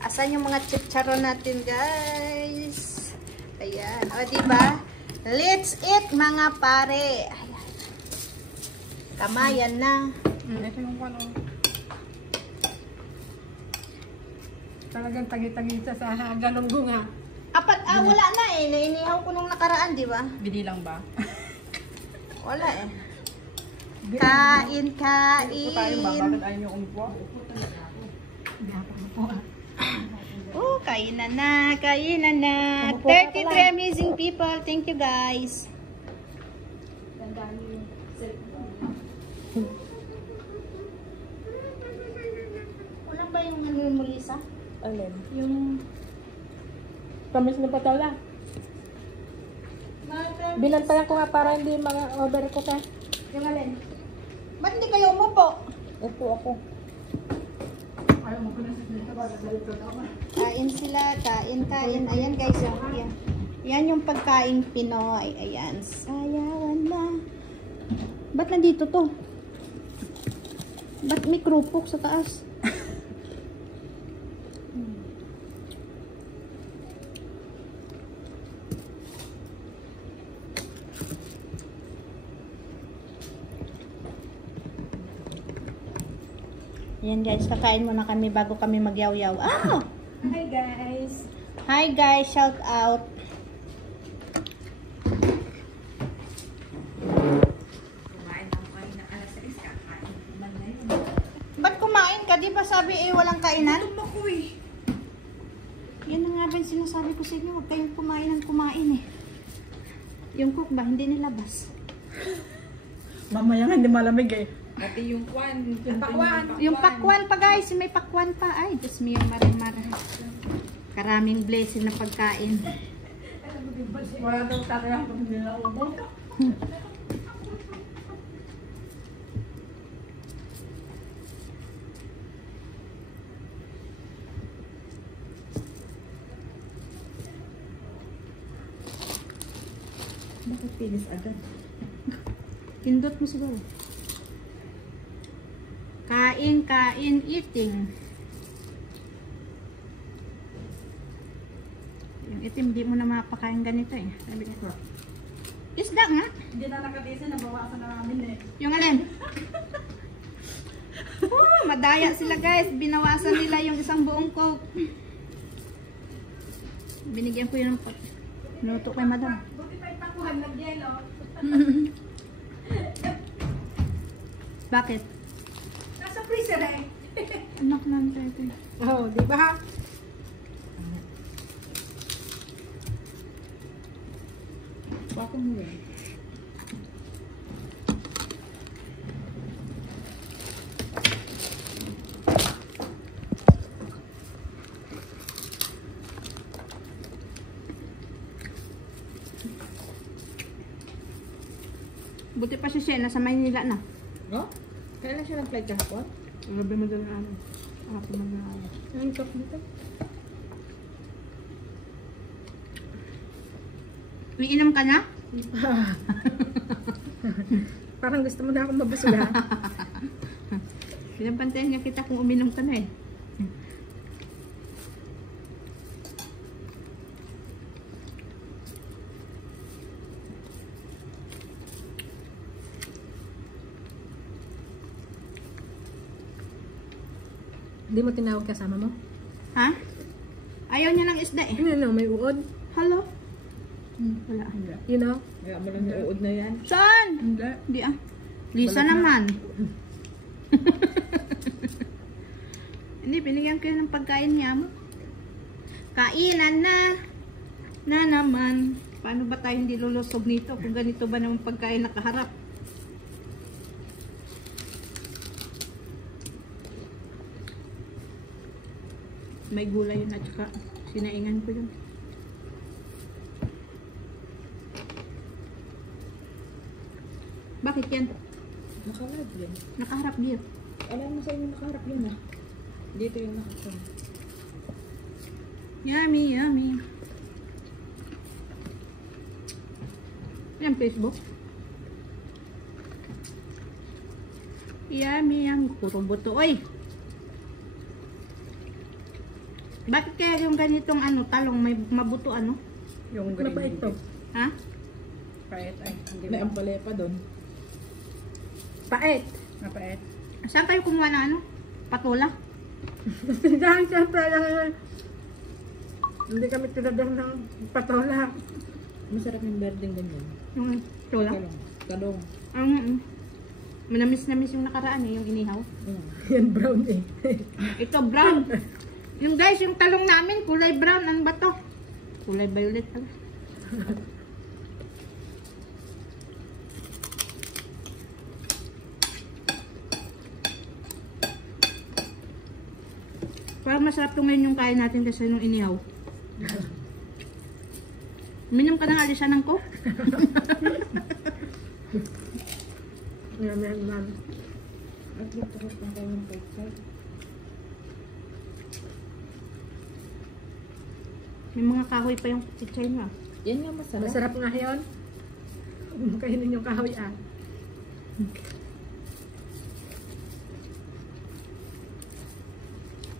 Asan yung mga chicharon natin, guys? Ayan. O, diba? Let's eat, mga pare. Ayan. Kamayan na. Ito yung ano. Talagang tagi-tagita sa galunggong ha. Wala na eh. Nainihaw ko nung nakaraan, di ba? Bidi lang ba? Wala eh. Kain, kain. Bakit ayaw niyo umupo? Oh, kainan na, kainan na. 33 amazing people. Thank you, guys. Kulang ba yung ano mo, Lisa? Alin? Yung... Promise na patala. Binantayan ko nga para hindi mga order ko ka. Yung alin? Ba't hindi kayo umupo? Upo ako. Kain sila, kain, kain. Ayan, guys. Ayan. Yan yung pagkain Pinoy. Ayan. Sayawan na. Ba't nandito to? Ba't may krupok sa taas? Ayan, guys. Kakain muna kami bago kami magyaw-yaw. Ah! Hi guys. Hi, guys. Shout out. Ba't kumain ka? Di ba sabi walang kainan? Tulog ako eh. Yan na nga ba yung sinasabi ko sa inyo. Huwag kayong kumain ng kumain eh. Yung cook ba? Hindi nilabas. Mamaya nga hindi malamig eh. Pati yung kwan. Yung pakwan. Yung pakwan pa, guys. May pakwan pa. Ay, Diyos mo yung maramara. Karaming blessing na pagkain. Wala daw tataya pag nila ubo. Bakit pilis agad? Pindot mo siguro. Kain, kain, eating. Yung itim, di mo na mapakain ganito eh. Sabi ko. Isda nga. Hindi na nakadisa, nabawasan na namin eh. Yung alin? Madaya sila, guys. Binawasan nila yung isang buong coke. Binigyan ko yun ng luto kay madam. Buti pa ipakuhan ng yelo. Bakit? Nasa freezer eh. Anak lang tayo. Oo, di ba ha? Bakit mo yan? Buti pa si Shena sa Maynila na. No? Kailan siya nag-flight kahapon? Gabi mo dala ano. Ako na ano. Ang top nito. Umiinom ka na? Parang gusto mo na akong mabusog ha? Pinapantayan niya kita kung uminom ka na eh. Hindi mo tinawag kasama mo? Ha? Ayaw niya ng isda eh. Ano, may uod? Hello? Wala. You know? Kaya mo lang yung uod na yan. Saan? Hindi. Hindi ah. Lisa naman. Hindi, binigyan ko yun ng pagkain niya mo. Kainan na. Na naman. Paano ba tayo hindi lulusog nito kung ganito ba naman pagkain nakaharap? May gulay yun at saka sinaingan ko yun. Bakit yan? Nakalag yan. Nakaharap niyo. Alam mo sa inyo nakaharap yun ah. Dito yung nakaharap. Yummy, yummy. Yan, Facebook. Yummy, yummy. Puro buto. Oy! Bakit kaya yung ganitong ano, talong may mabuto ano? Yung green. Mapait to. Ha? Pait. Ay, hindi May mo. ampalaya pa doon. Pait. Mapait. Saan kayo kumuha na ano? Patula? Dahil siyempre lang hindi kami tinadang ng patola. Masarap yung berdeng ganyan. Yung tula? Talong. Manamis-namis yung nakaraan eh, yung inihaw. Yan brown eh. Ito brown. Yung guys, yung talong namin, kulay brown. Ano ba to? Kulay violet pala. Parang masarap to ngayon yung kain natin kasi yung inihaw. Minom ka ng alisanan ko? Yan. At dito ko pang tayo ng pagkay. May mga kahoy pa yung chichay nyo ah. Yan nga masarap. Masarap nga yun. Kainin yung kahoy ah.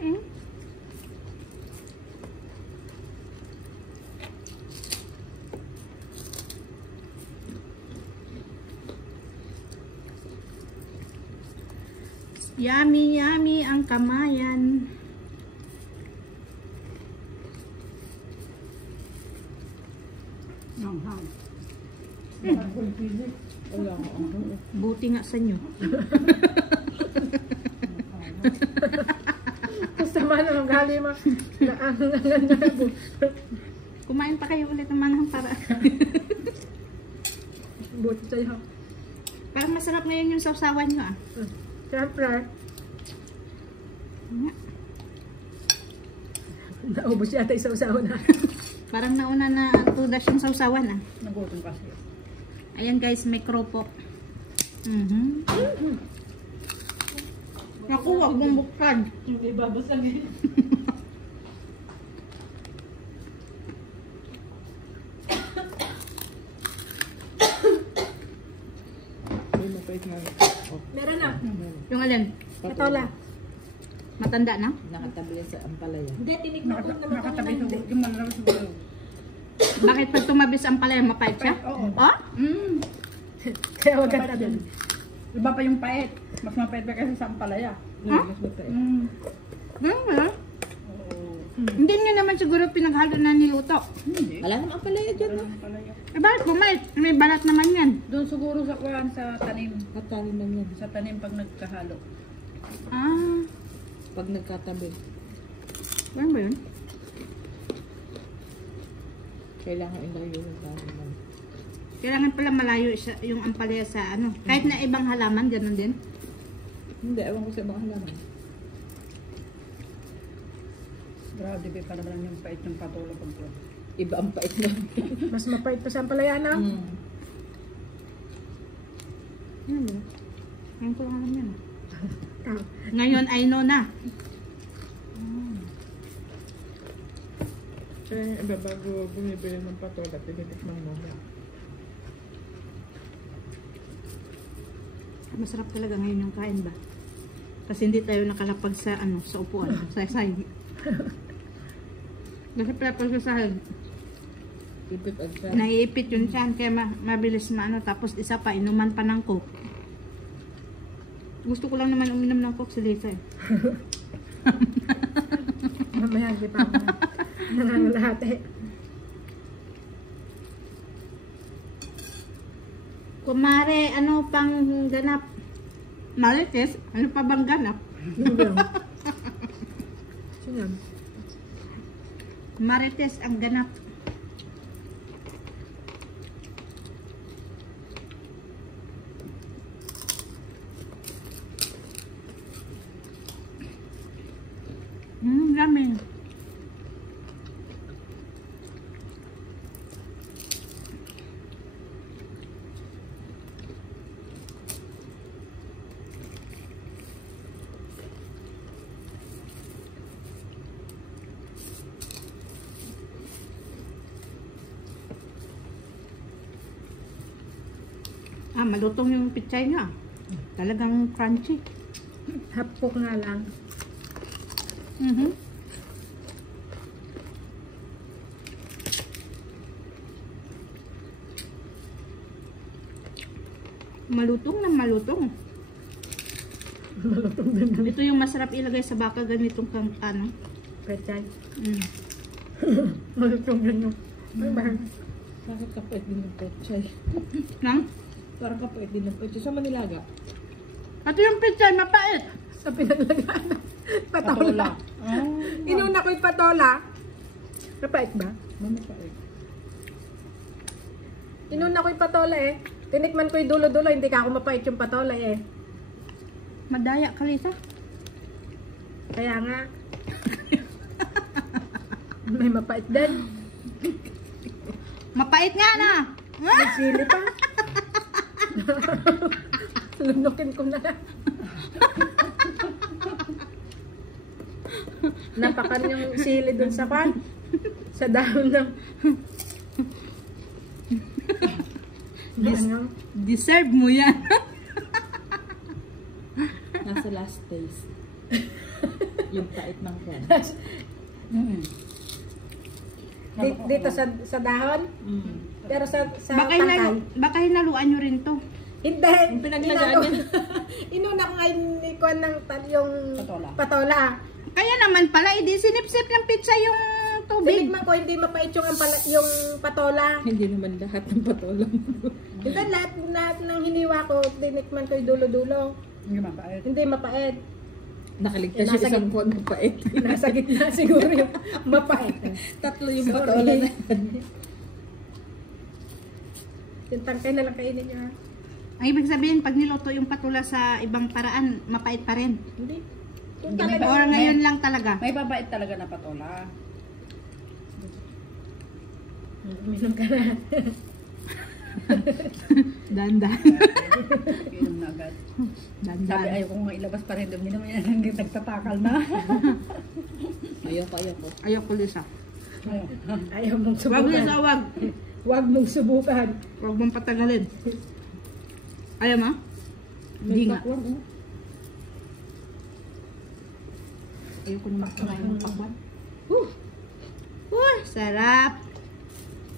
Mm. Yummy, yummy ang kamayan. Wala ko. Buti nga sa inyo. Sama naman gali mo. Kumain pa kayo ulit ng manang para. Buti sa'yo. Parang masarap ngayon yung sausawan nyo ah. Siyempre. Naubos yata yung sausawan na. Parang nauna na tudas yung sausawan ah. Nagutom kasi. Ayan guys, may kropo. Naku, wag mong buksan. Hindi babasagin. May mapait nga. Oh, Meron na. Yung alin? Patola. Matanda na? nakatabi yan sa ampalaya. Hindi, tinikman ko naman Nakatabi kanina. ko. Yung manarap siguro. Bakit pag tumabis ang palaya, mapait siya? Oo. Oh? Kaya wag ka tabi. Iba pa yung pait. Mas mapait pa kasi sa ampalaya. Mas mapait. Ganun ba? Oo. Hindi nyo naman siguro pinaghalo na niluto. Hindi. Wala namang ampalaya dyan. Wala No? ampalaya. Eh bakit bumait? May balat naman yan. Doon siguro sa kuwan sa tanim. Katalim lang yan. Sa tanim pag nagkahalo. Ah, Pag nagkatabi. ganun ba yun? Kailangan ilayo yung talim lang. Kailangan pala malayo yung ampalaya sa ano. Kahit na ibang halaman, ganun din. Hindi, ewan ko sa ibang halaman. Grabe pa naman yung pait ng patola pag ko. Iba ang pait lang. Mas mapait pa sa ampalaya na. Ano ba? Ngayon ko lang alam yan. Ah, Ngayon, I know na. Kaya yung iba bago bumibili ng patola, tinitikman mo. Masarap talaga ngayon yung kain ba? Kasi hindi tayo nakalapag sa ano, sa upuan, sa sahig. Kasi pala pag sa sahig, Ipit at siya. naiipit yun siyan, kaya mabilis maano, tapos isa pa, inuman pa ng coke. Gusto ko lang naman uminom ng coke si Lisa eh. mamaya di pa ako nangangalahati. Kumare, ano pang ganap? Marites, ano pa bang ganap? Yun lang. Sino? Marites ang ganap. Ramen. Ah, malutong yung pichay niya. Talagang crunchy. Hapok nga lang. Malutong na malutong. Malutong din. Ito yung masarap ilagay sa baka, ganitong kang ano. Pechay. Mm. Malutong din yung. Ano ba? Bakit kapait din ng pechay? Nang? Parang kapait din ng pechay. Sa Manilaga? Ito yung pichay, mapait. Sa pinaglagaan. Patola. Ah, Inuna ko yung patola. Napait ba? mamapait. Inuna ko yung patola eh. Tinikman ko yung dulo-dulo, hindi ka ako mapait yung patola eh. Madaya ka, Lisa. Kaya nga. May mapait din. Mapait nga na. Nagsili pa. Lunukin ko na. Napakan yung sili dun sa pan. Sa dahon ng... Ano? Deserve mo yan. Nasa last taste. Yung pait ng kwan. Dito sa dahon. Mm. Pero sa tangkay. Baka hinaluan nyo rin to. Hindi. Yung pinaglagaan niya. Inuna ko ngayon ikuan ng yung patola. Kaya naman pala, hindi sinip-sip ng pizza yung tubig. Tinikman ko hindi mapait yung patola. Hindi naman lahat ng patolang. Hindi lahat ng hiniwa ko, tinikman ko yung dulo-dulo. Hindi mapait. Nakaligtas Nasa siya isang kwan mapait. Nasa gitna siguro yung mapait. Tatlo yung Sorry. patola na. Yung tangkay na lang kainin niya. Ang ibig sabihin, pag niluto yung patula sa ibang paraan, mapait pa rin. Hindi. Yung Hindi, talaga. Or ngayon lang talaga. May babait talaga na patola. Minum ka na. Dandan. Inom na agad. Sabi Dandan. ayaw ko nga ilabas pa rin doon. Hindi naman yan hanggang nagtatakal na. Ayoko. Ayoko, Lisa. Ayaw. Ayaw mong Wag, subukan. Lisa, wag. Huwag mong subukan. Wag mong patagalin. Ayaw mo? Hindi nga. pakwan, oh. Ayoko naman kumain ng pakwan. Sarap.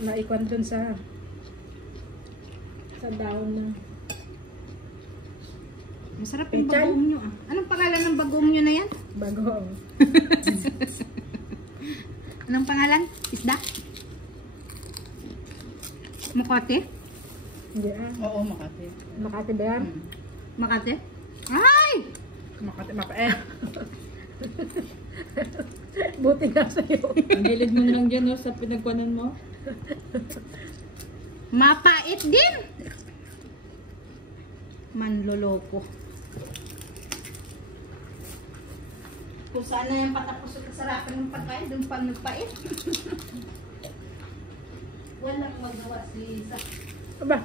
Naikwan dun sa dahon na. Masarap yung Pechay? bagoong nyo ah. Anong pangalan ng bagoong nyo na yan? Bago. Anong pangalan? Isda? Makati? Hindi ah. Oo, Makati. Makati ba yan? Makati? Ay! Makati, mapait. Buti na sa'yo. Ang gilid mo lang dyan, oh, sa pinagkwanan mo. Mapait din! Manloloko. Kung sana yung patapos at kasarapan ng pagkain, doon pa nagpait. Walang magawa si Isa. Aba,